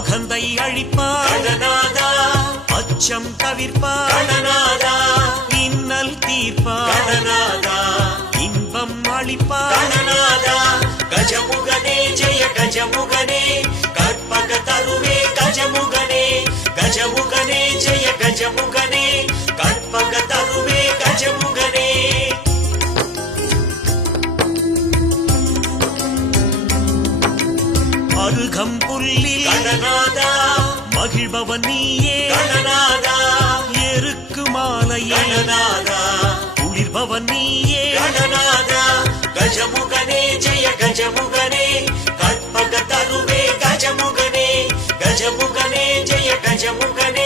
அகந்தை அழிப்பார் கணநாதா, அச்சம் தவிர்ப்பார் கணநாதா, இன்னல் தீர்ப்பார் கணநாதா, இன்பம் அளிப்பார் கணநாதா, கஜமுகனே ஜெய கஜமுகனே, கற்பக தருவே கஜமுகனே, கஜமுகனே ஜெய கஜமுகனே, கற்பக தருவே கஜமுகனே. அருகம்புல்லில் கணநாதா, மகிழ்பவன் நீயே கணநாதா, எருக்கு மாலையே கணநாதா, குளிர்பவன் நீயே கணநாதா, கஜமுகனே ஜெய கஜமுகனே, கற்பக தருவே கஜமுகனே, கஜமுகனே ஜெய கஜமுகனே,